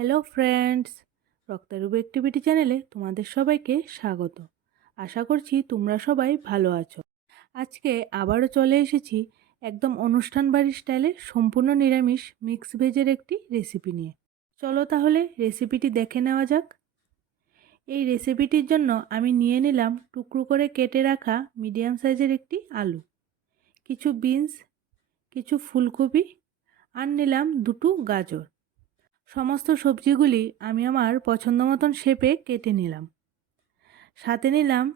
Hello friends, রক্তারূপ activity চ্যানেলে তোমাদের সবাইকে স্বাগত। আশা করছি তোমরা সবাই ভালো আছো। আজকে আবারও চলে এসেছি একদম অনুষ্ঠান বাড়ির স্টাইলে সম্পূর্ণ নিরামিষ মিক্স ভেজের একটি রেসিপি নিয়ে। চলো তাহলে রেসিপিটি দেখে নেওয়া যাক। এই রেসিপিটির জন্য আমি নিয়ে নিলাম টুকরো করে কেটে রাখা মিডিয়াম সাইজের একটি আলু, কিছু বিনস, কিছু ফুলকপি আর নিলাম দুটো গাজর। সমস্ত সবজিগুলি আমি আমার পছন্দ মতন শেপে কেটে নিলাম। সাথে নিলাম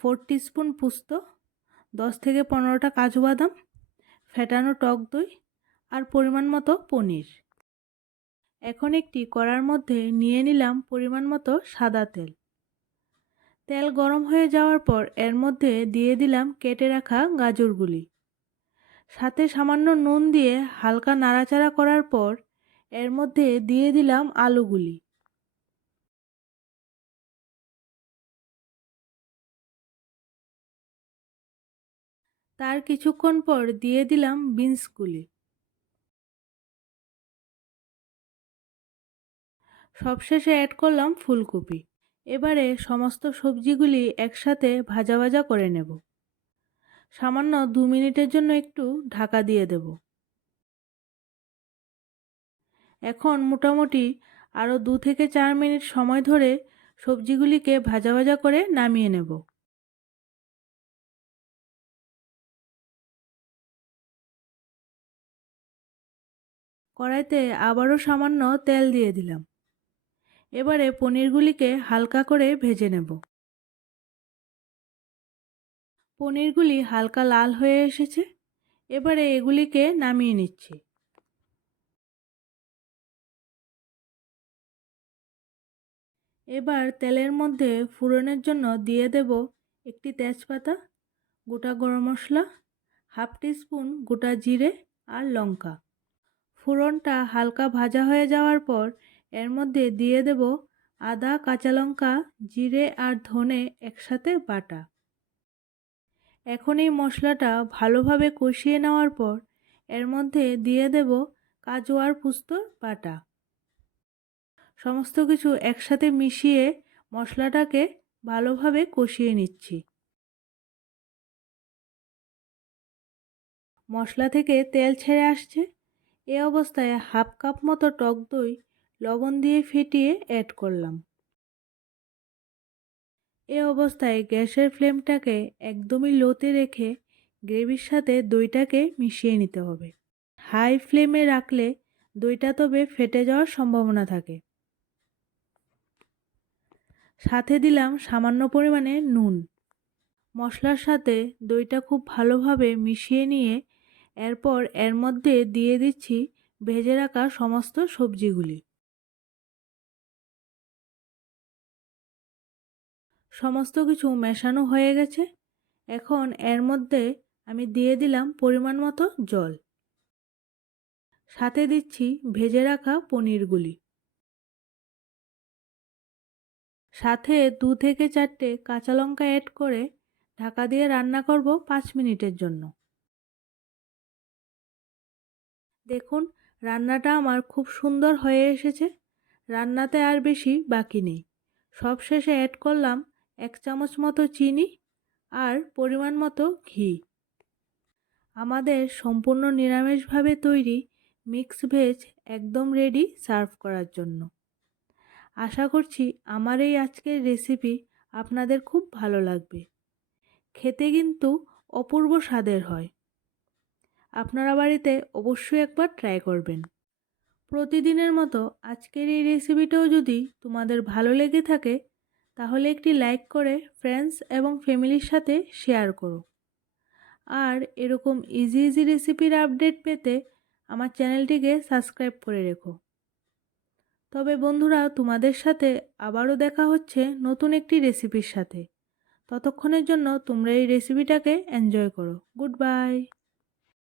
4 টিস্পুন পোস্ত, 10 থেকে 15টা কাজু বাদাম, ফেটানো টক দই আর পরিমাণ মতো পনির। এখন একটি কড়ার মধ্যে নিয়ে নিলাম পরিমাণ মতো সাদা তেল। তেল গরম হয়ে যাওয়ার পর এর মধ্যে দিয়ে দিলাম কেটে রাখা গাজরগুলি। সাথে সামান্য নুন দিয়ে হালকা নাড়াচাড়া করার পর এর মধ্যে দিয়ে দিলাম আলুগুলি। তার কিছুক্ষণ পর দিয়ে দিলাম বিনসগুলি। সবশেষে অ্যাড করলাম ফুলকপি। এবারে সমস্ত সবজিগুলি একসাথে ভাজা ভাজা করে নেব। সামান্য 2 মিনিটের জন্য একটু ঢাকা দিয়ে দেব। এখন মোটামুটি আরও 2 থেকে 4 মিনিট সময় ধরে সবজিগুলিকে ভাজা ভাজা করে নামিয়ে নেব। কড়াইতে আবারও সামান্য তেল দিয়ে দিলাম। এবারে পনিরগুলিকে হালকা করে ভেজে নেব। পনিরগুলি হালকা লাল হয়ে এসেছে। এবারে এগুলিকে নামিয়ে নিচ্ছি। এবার তেলের মধ্যে ফোড়নের জন্য দিয়ে দেব একটি তেজপাতা, গোটা গরম মশলা, হাফ টিস্পুন গোটা জিরে আর লঙ্কা। ফোড়নটা হালকা ভাজা হয়ে যাওয়ার পর এর মধ্যে দিয়ে দেব আদা, কাঁচা লঙ্কা, জিরে আর ধনে একসাথে বাটা। এখন এই মশলাটা ভালোভাবে কষিয়ে নেওয়ার পর এর মধ্যে দিয়ে দেব কাজু আর পোস্তর বাটা। সমস্ত কিছু একসাথে মিশিয়ে মশলাটাকে ভালোভাবে কষিয়ে নিচ্ছি। মশলা থেকে তেল ছেড়ে আসছে। এ অবস্থায় হাফ কাপ মতো টক দই লবণ দিয়ে ফেটিয়ে অ্যাড করলাম। এ অবস্থায় গ্যাসের ফ্লেমটাকে একদমই লোতে রেখে গ্রেভির সাথে দইটাকে মিশিয়ে নিতে হবে। হাই ফ্লেমে রাখলে দইটা তবে ফেটে যাওয়ার সম্ভাবনা থাকে। সাথে দিলাম সামান্য পরিমাণে নুন। মশলার সাথে দইটা খুব ভালোভাবে মিশিয়ে নিয়ে এরপর এর মধ্যে দিয়ে দিচ্ছি ভেজে রাখা সমস্ত সবজিগুলি। সমস্ত কিছু মেশানো হয়ে গেছে। এখন এর মধ্যে আমি দিয়ে দিলাম পরিমাণ মতো জল। সাথে দিচ্ছি ভেজে রাখা পনিরগুলি। সাথে 2 থেকে 4টে কাঁচা লঙ্কা অ্যাড করে ঢাকা দিয়ে রান্না করব 5 মিনিটের জন্য। দেখুন রান্নাটা আমার খুব সুন্দর হয়ে এসেছে। রান্নাতে আর বেশি বাকি নেই। সবশেষে অ্যাড করলাম 1 চামচ মতো চিনি আর পরিমাণ মতো ঘি। আমাদের সম্পূর্ণ নিরামিষভাবে তৈরি মিক্স ভেজ একদম রেডি সার্ভ করার জন্য। আশা করছি আমার এই আজকের রেসিপি আপনাদের খুব ভালো লাগবে। খেতে কিন্তু অপূর্ব স্বাদের হয়। আপনারা বাড়িতে অবশ্যই একবার ট্রাই করবেন। প্রতিদিনের মতো আজকের এই রেসিপিটাও যদি তোমাদের ভালো লেগে থাকে তাহলে একটি লাইক করে ফ্রেন্ডস এবং ফ্যামিলির সাথে শেয়ার করো। আর এরকম ইজি রেসিপির আপডেট পেতে আমার চ্যানেলটিকে সাবস্ক্রাইব করে রেখো। তবে বন্ধুরা তোমাদের সাথে আবারও দেখা হচ্ছে নতুন একটি রেসিপির সাথে। ততক্ষণের জন্য তোমরা এই রেসিপিটাকে এনজয় করো। Good bye.